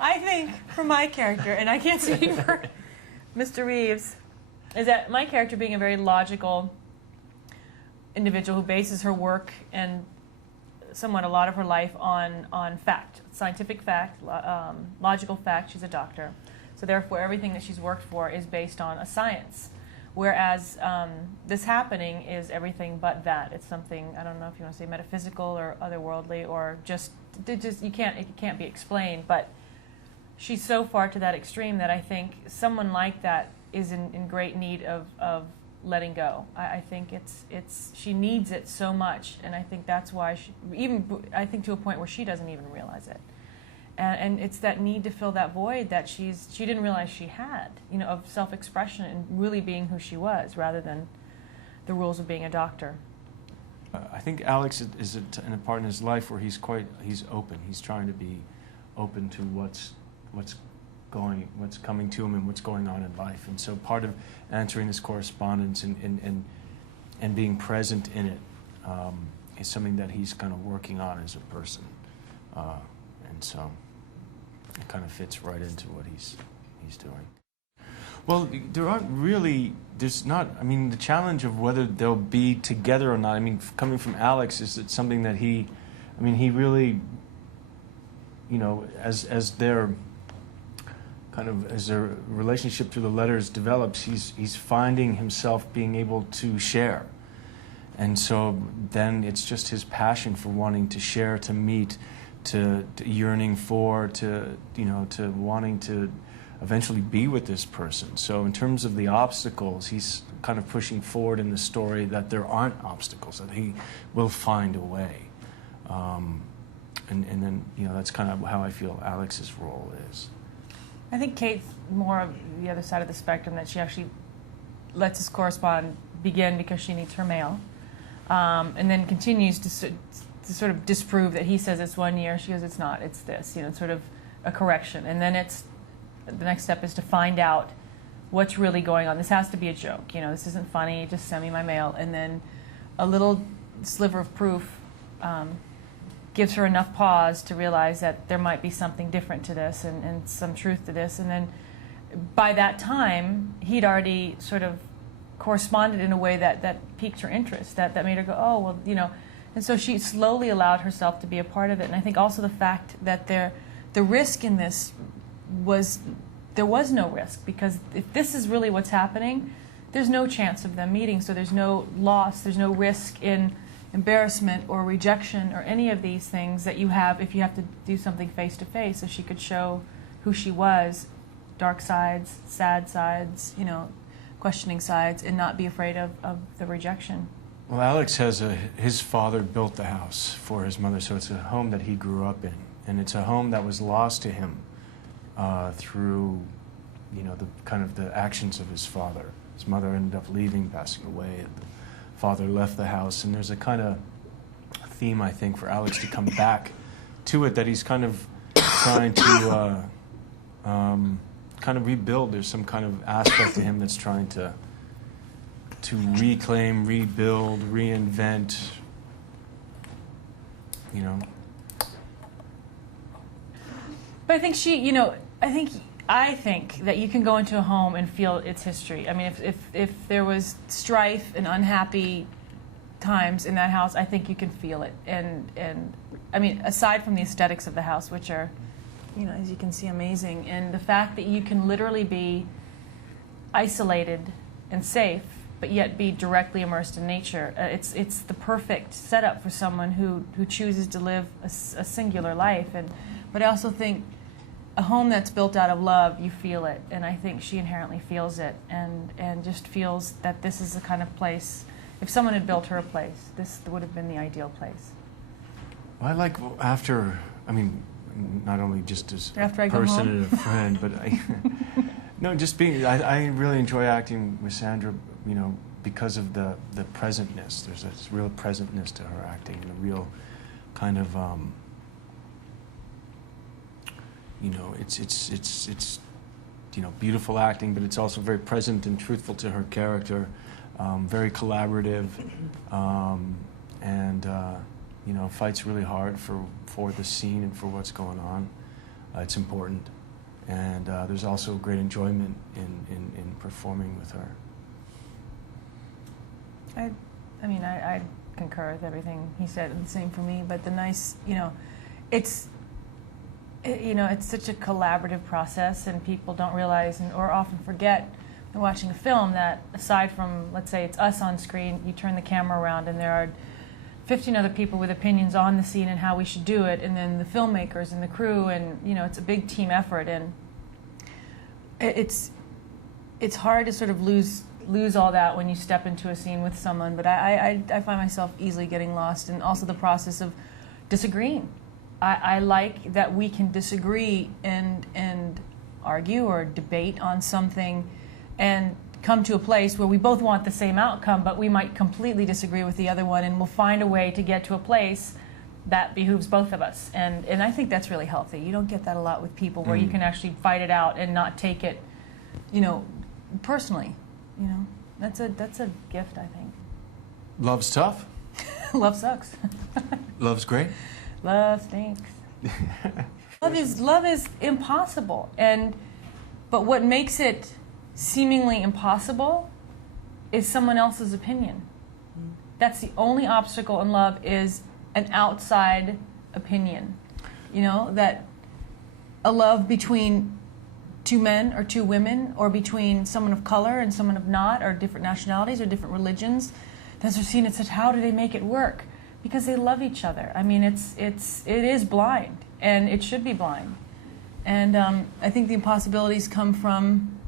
I think for my character, and I can't speak for Mr. Reeves, is that my character being a very logical individual who bases her work and somewhat a lot of her life on fact, scientific fact, logical fact. She's a doctor. So therefore, everything that she's worked for is based on a science. Whereas this happening is everything but that. It's something, I don't know if you want to say metaphysical or otherworldly, or just it can't be explained. But she's so far to that extreme that I think someone like that is in great need of letting go. I think she needs it so much, and I think that's why I think to a point where she doesn't even realize it. And it's that need to fill that void that she didn't realize she had, of self-expression and really being who she was, rather than the rules of being a doctor. I think Alex is in a part in his life where he's open. He's trying to be open to what's coming to him and what's going on in life. And so part of answering this correspondence and being present in it is something that he's kind of working on as a person. And so it kind of fits right into what he's doing. Well, the challenge of whether they'll be together or not, coming from Alex, is it something that he really, as their relationship through the letters develops, he's finding himself being able to share. And so then it's just his passion for wanting to share, to meet, to yearning for, to wanting to eventually be with this person. So in terms of the obstacles, he's kind of pushing forward in the story that there aren't obstacles, that he will find a way. And then, that's kind of how I feel Alex's role is. I think Kate's more of the other side of the spectrum, that she actually lets this correspondence begin because she needs her mail, and then continues to sort of disprove that he says it's 1 year. She goes, it's not, it's this, it's sort of a correction. And then the next step is to find out what's really going on. This has to be a joke, this isn't funny, just send me my mail. And then a little sliver of proof gives her enough pause to realize that there might be something different to this and some truth to this. And then by that time, he'd already sort of corresponded in a way that piqued her interest, that made her go, oh, well, And so she slowly allowed herself to be a part of it. And I think also the fact that the risk in this there was no risk, because if this is really what's happening, there's no chance of them meeting. So there's no loss, there's no risk in embarrassment or rejection or any of these things that you have if you have to do something face to face. So she could show who she was, dark sides, sad sides, questioning sides, and not be afraid of the rejection. Well, Alex his father built the house for his mother, so it's a home that he grew up in, and it's a home that was lost to him through, the actions of his father. His mother ended up leaving, passing away, and the father left the house, and there's a kind of theme, I think, for Alex to come back to it, that he's kind of trying to rebuild. There's some kind of aspect to him that's trying to reclaim, rebuild, reinvent, But I think I think that you can go into a home and feel its history. If there was strife and unhappy times in that house, I think you can feel it. And aside from the aesthetics of the house, which are, as you can see, amazing, and the fact that you can literally be isolated and safe, but yet be directly immersed in nature. It's the perfect setup for someone who chooses to live a singular life. But I also think a home that's built out of love, you feel it, and I think she inherently feels it, and just feels that this is the kind of place. If someone had built her a place, this would have been the ideal place. Well, I like not only just as a after person and a friend, but I really enjoy acting with Sandra, because of the presentness. There's this real presentness to her acting, and a real kind of, it's beautiful acting, but it's also very present and truthful to her character, very collaborative, and fights really hard for the scene and for what's going on. it's important. And there's also great enjoyment in performing with her. I concur with everything he said, and the same for me. But the nice, it's such a collaborative process, and people don't realize or often forget when watching a film that aside from, let's say, it's us on screen, you turn the camera around and there are 15 other people with opinions on the scene and how we should do it, and then the filmmakers and the crew, and it's a big team effort, and it's hard to sort of lose all that when you step into a scene with someone. But I find myself easily getting lost, and also the process of disagreeing. I like that we can disagree and argue or debate on something and come to a place where we both want the same outcome, but we might completely disagree with the other one, and we'll find a way to get to a place that behooves both of us. And I think that's really healthy. You don't get that a lot with people, where you can actually fight it out and not take it, personally. That's a gift, I think. Love's tough. Love sucks. Love's great. Love stinks. Love is impossible, but what makes it seemingly impossible is someone else's opinion. That's the only obstacle in love, is an outside opinion. That a love between two men or two women, or between someone of color and someone of not, or different nationalities or different religions, those are seen as such, how do they make it work? Because they love each other. I mean, it is blind, and it should be blind. And I think the impossibilities come from,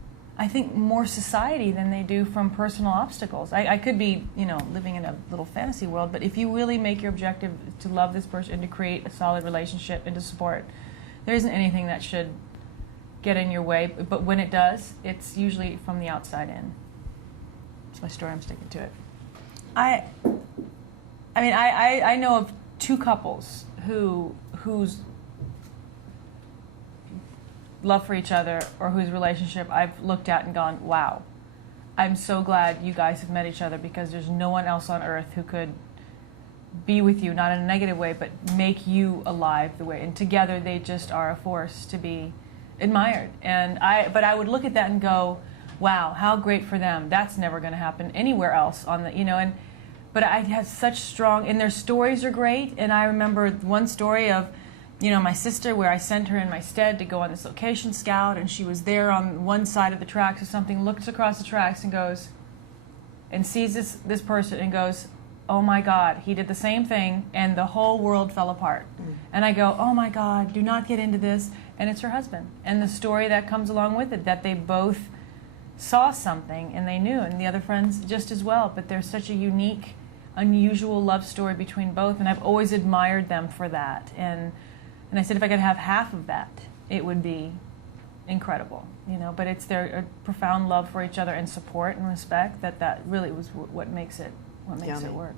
more society than they do from personal obstacles. I could be, living in a little fantasy world, but if you really make your objective to love this person and to create a solid relationship and to support, there isn't anything that should get in your way. But when it does, it's usually from the outside in. It's my story. I'm sticking to it. I know of two couples whose love for each other, or whose relationship I've looked at and gone, wow, I'm so glad you guys have met each other, because there's no one else on earth who could be with you, not in a negative way, but make you alive the way. And together they just are a force to be admired. But I would look at that and go, wow, how great for them. That's never going to happen anywhere else on the, but I have such strong, and their stories are great. And I remember one story of, my sister, where I sent her in my stead to go on this location scout, and she was there on one side of the tracks or something, looks across the tracks and goes, and sees this person and goes, oh my God, he did the same thing, and the whole world fell apart. And I go, oh my God, do not get into this. And it's her husband. And the story that comes along with it, that they both saw something and they knew, and the other friends just as well. But there's such a unique, unusual love story between both, and I've always admired them for that. And I said, if I could have half of that, it would be incredible, But it's their profound love for each other and support and respect that really was what makes it work.